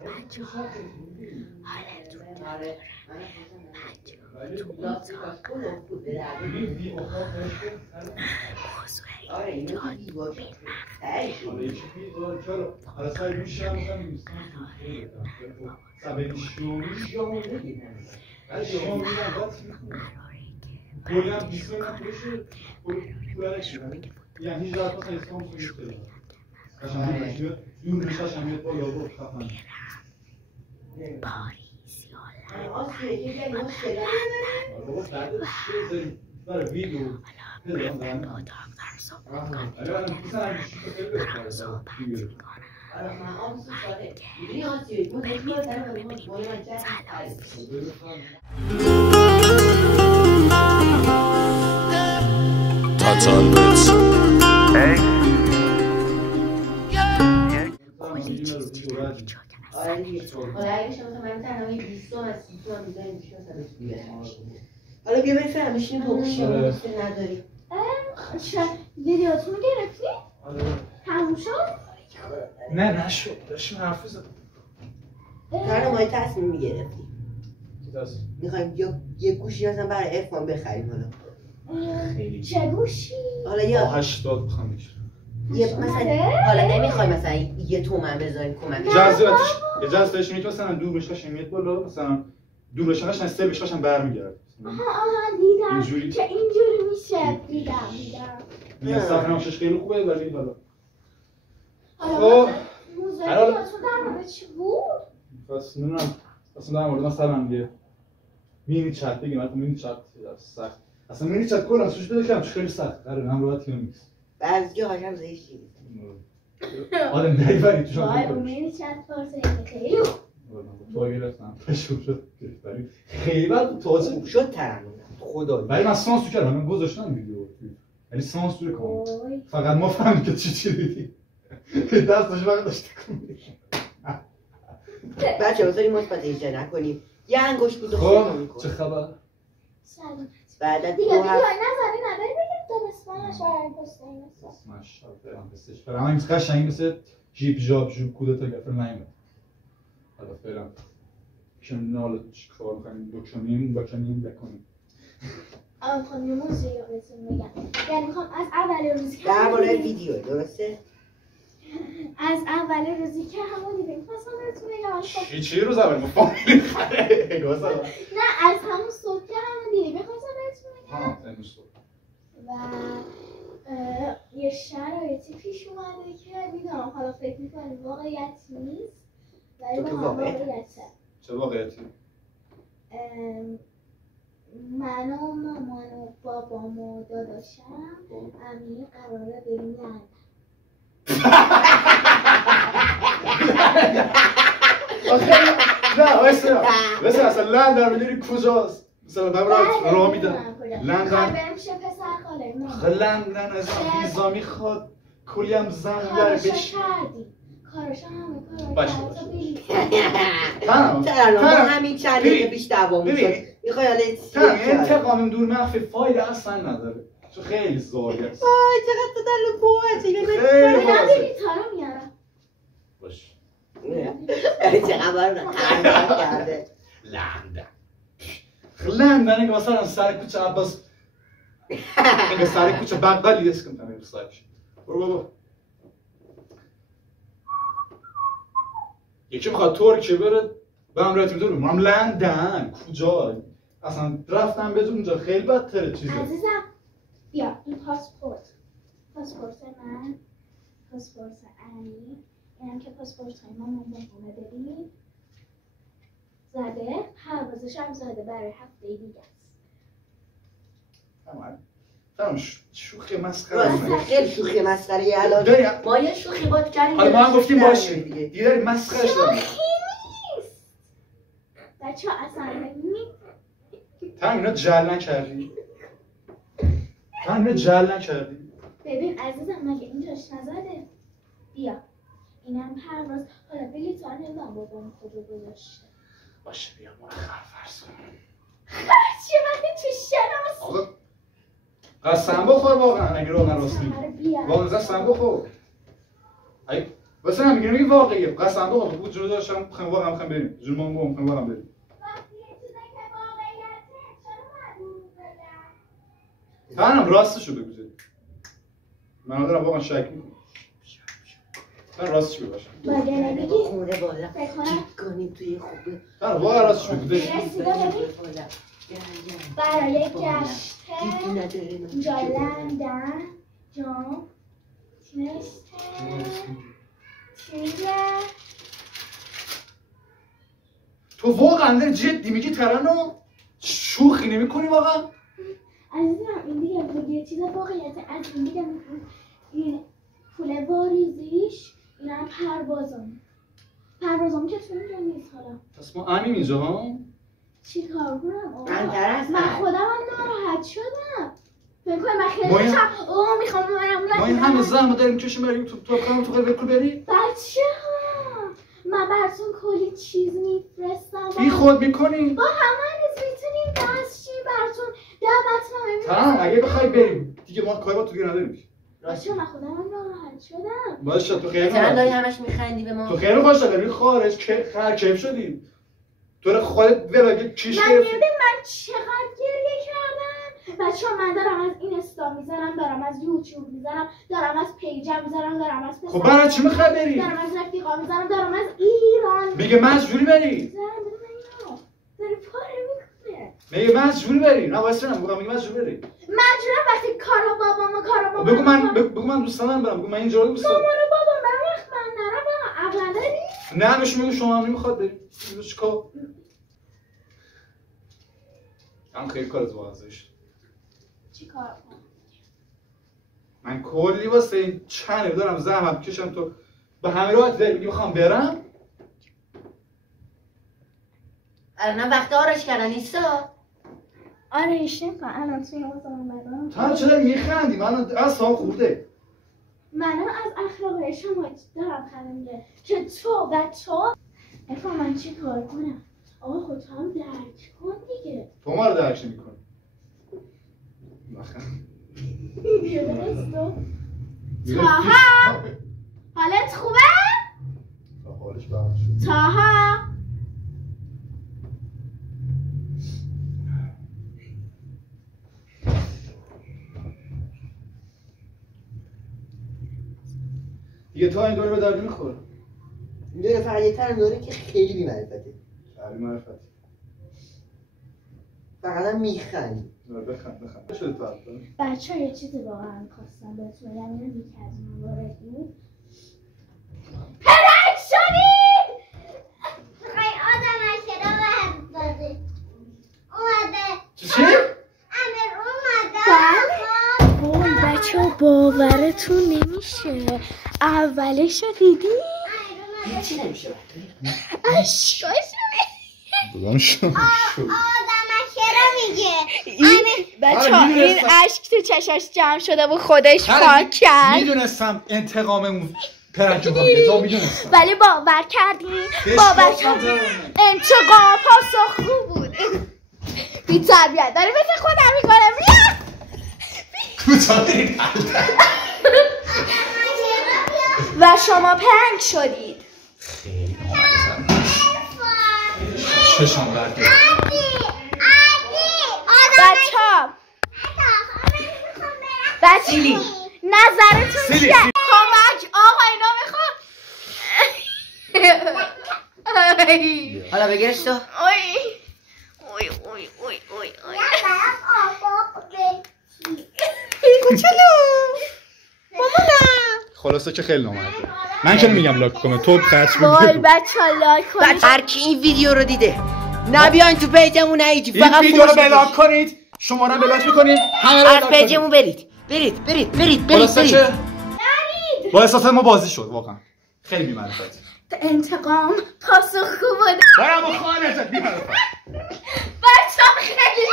بچه ها حالتون چطوره؟ بچه ها تو اتاق موضوع ایجاد پاریس یا لندن حالا من اتاق در صحبت کلی چیز دیدم که حالا اگه شما من تنهایی 20 از 30 تومن میذاریم میشه مثلا بهش حالا بیا بریم فهم بشینیم بگوشیم دوست نداریم ویدیوتون گرفتی؟ تموم شد؟ نه نشد داشتیم حرف بزنیم تنها ما تصمیم میگرفتیم میخوایم یه گوشی مثلا برای ارفان بخریم حالا چه گوشی؟ حالا یا 80 بخوام مثلا حالا نمیخوایم مثلا 1 تومن بذاریم کمک اجازه داشتیم که مثلا دور بشش میاد بالا مثلا دور بشش سه بشش هم برمیگرد دیدم اینجوری که اینجوری میشه دیدم این صفحه‌اش خیلی خوبه ولی حالا خب موضوعیاتون در مورد چی بود؟ اصلا در مورد مثلا یه مینی چت بگیم البته مینی چت سخت اصلا مینی چت کلا سوش بده که خیلی سخت قراره هم راحتی نیست بعضی جاهاش هم زشتی آدم نمیبری تو وای مینی چت فارسی خیلی تو گرفتم پشم شد ولی خیلی بعد تازه شد ترانه خدایی ولی من سانسور کردم من گذاشتم ویدیو ولی سانسور کردم فقط ما فهمیدیم که چی دیدی دستش وقت داشته کنیم بچه بذاریم مثبت ایجاد نکنیم یه انگوش بود خب چه خبر؟ سلامت بعد از دیگه نظری نداری بگیم دانستانش برای پستین ماشاءالله برام این قشنگ مثل جیب جاب جوب کودتا گفت نمیاد حالا فعلا چون نال کار می‌کنیم بکنیم بکنیم میخوام یه موضوعی رو بهتون میگم یعنی میخوام از اول روزی که در مورد ویدیو درسته؟ از اول روزی که همون دیدیم میخواستم بهتون بگم چی روز اول فامیلی خره نه از همون صبح که همون دیدیم میخواستم بهتون بگم و یه شرایطی پیش اومده که میدونم حالا فکر میکنیم واقعیت نیست ولی با هم واقعیته چه واقعیتی؟ من و مامان و بابام و داداشم امیر قراره بریم لندن نه واسه اصلا لندن میدونی کجاست؟ مثلا برات راه میدن لندن بریم پیش پسر خاله لندن از ویزا میخواد کلی هم زن داره بهش کارشو همه کارا باشه ترانه ما همین چند دقیقه پیش دعوامون شد میخوای حالا انتقام دور مخفی فایده اصلا نداره چون خیلی زاری است وای چقدر تو در لبوه خیلی بازه تارا میارم باش چه خبر کرده لندن که مثلا سر کوچه عباس اینکه سر کوچه بغلی دست کنم این سرش برو بابا یکی میخواد ترکیه بره به امریت میدونه منم لندن کجا اصلا رفتم به اونجا خیلی بدتره چیزه عزیزم بیا این پاسپورت من پاسپورت علی اینم که پاسپورت های مامان بابامه ببینید زده پروازش هم زده برای هفته دیگه است تمام شوخی مسخره خیلی شوخی مسخره یه الان ما یه شوخی باید کردیم حالا ما هم گفتیم باشه دیگه داری مسخرهش داریم شوخی نیست بچه ها اصلا تمام اینا جل نکردی تمام اینا جل نکردی ببین عزیزم مگه اینجاش نزده بیا اینم پرواز حالا بلیط ها نمیدونم بابام کجا گذاشته باشه بیا ما فرض کنم چه وقتی تو شناس قسم بخور واقعا اگه رو نراست میگی واقعا قسم بخور واسه هم میگم این واقعیه قسم بخور بود جلو داشتم میخوام واقعا میخوام بریم جون ما میخوام واقعا بریم تنم راستشو بگو من دارم واقعا شک میکنم تن راستش بگو خونه بالا جیب کنیم توی خوبه تن واقعا راستش بگو برای گشت اینجا لندن جام تونسته توی تو واقعا داری جدی میگی ترانو شوخی نمیکنی واقعا عزیزم این دیگه یه چیز واقعیت از این دیگه این پول واریزیش این هم پروازم که تو اینجا نیست حالا پس ما امیم اینجا ها چی کار کنم؟ من خودم هم ناراحت شدم فکر کنم من خیلی باشم میخوام ببرم ما این همه زحمت داریم کشیم بریم تو خیلی بکن بری بچه ها من براتون کلی چیز میفرستم بی خود میکنی؟ با همه میتونیم دستشی براتون دعوتنامه تمام اگه بخوای بریم دیگه ما کاری با تو دیگه نداریم باشه من خودم هم ناراحت شدم باشه تو خیلی مثلا داری همش میخندی به ما تو خیلی خوش داری خارج کیف شدی تو رو خودت ولاگ چیش من گرفتی من چقدر گریه کردم بچه ها من دارم از اینستا میزنم دارم از یوتیوب میزنم دارم از پیجم میزنم دارم از خب برای چی میخوای بری؟ دارم از رفیقا میزنم دارم از ایران میگه مجبوری بری داره پاره میکنه میگه مجبوری بری نه واسه من میگه مجبوری بری مجبورم وقتی کارو بابام بگو من دوست ندارم برم بگو من اینجا رو دوست دارم مامان و بابام برم وقت من نرم اولا داری نه بهش میگه شما هم نمیخواد بری میگه چیکار هم خیلی کار از واضحش چی کار کنم من کلی واسه این چنل دارم زحمت کشم تو به همه راحتی داری میگی میخوام برم الان وقت آرش کردن نیستا آرش نکن الان توی واسم بدم تو چرا میخندی من اصلا خورده منم از اخلاق شما دارم خنده که تو افا من چی کار کنم آقا خود تو هم درک کن دیگه تو ما رو درک نمی‌کنی تاها حالت خوبه؟ حالش بحث شد تاها دیگه تا این دوره به درد میخوره میدونه فقط یه ترم داره که خیلی بی‌معرفته علی معرفتی فقط هم میخندی بخند شده تو حتی بچه ها یه چیزی واقعا میخواستم بهتون بگم اینو یکی از مواردی پرک شدید خیلی آدم اشترا به هم داده اومده چی؟ امیر اومده وای بچه ها باورتون نمیشه اولش رو دیدی؟ چی نمیشه اشکاش بودم شد آدم اشترا میگه این بچه ها این اشک تو چشاش جمع شده و خودش پاک کرد میدونستم انتقام اون پرنجو بگیره تو میدونستم ولی باور کردی باور کردی انتقام پاسخگو بود بی تربیت داری مثل خودم میکنه و شما پنگ شدید خیلی چشم برده بچه نظرتون چیه؟ کمک آقا اینا میخوام حالا بگیرش تو خلاصه که خیلی نامرده من که نمیگم لاک کنه تو خرچ وای بگو بچه ها لایک کنید هر کی این ویدیو رو دیده نه بیاین تو پیجمون هیچی این فقط ویدیو رو بلاک کنید شما رو بلاک میکنید همه رو از بلاک کنید پیجمون برید خلاصه که با احساس ما بازی شد واقعا خیلی بی‌معرفت انتقام پاسخگو بود برام خانه بی معرفت بچه ها خیلی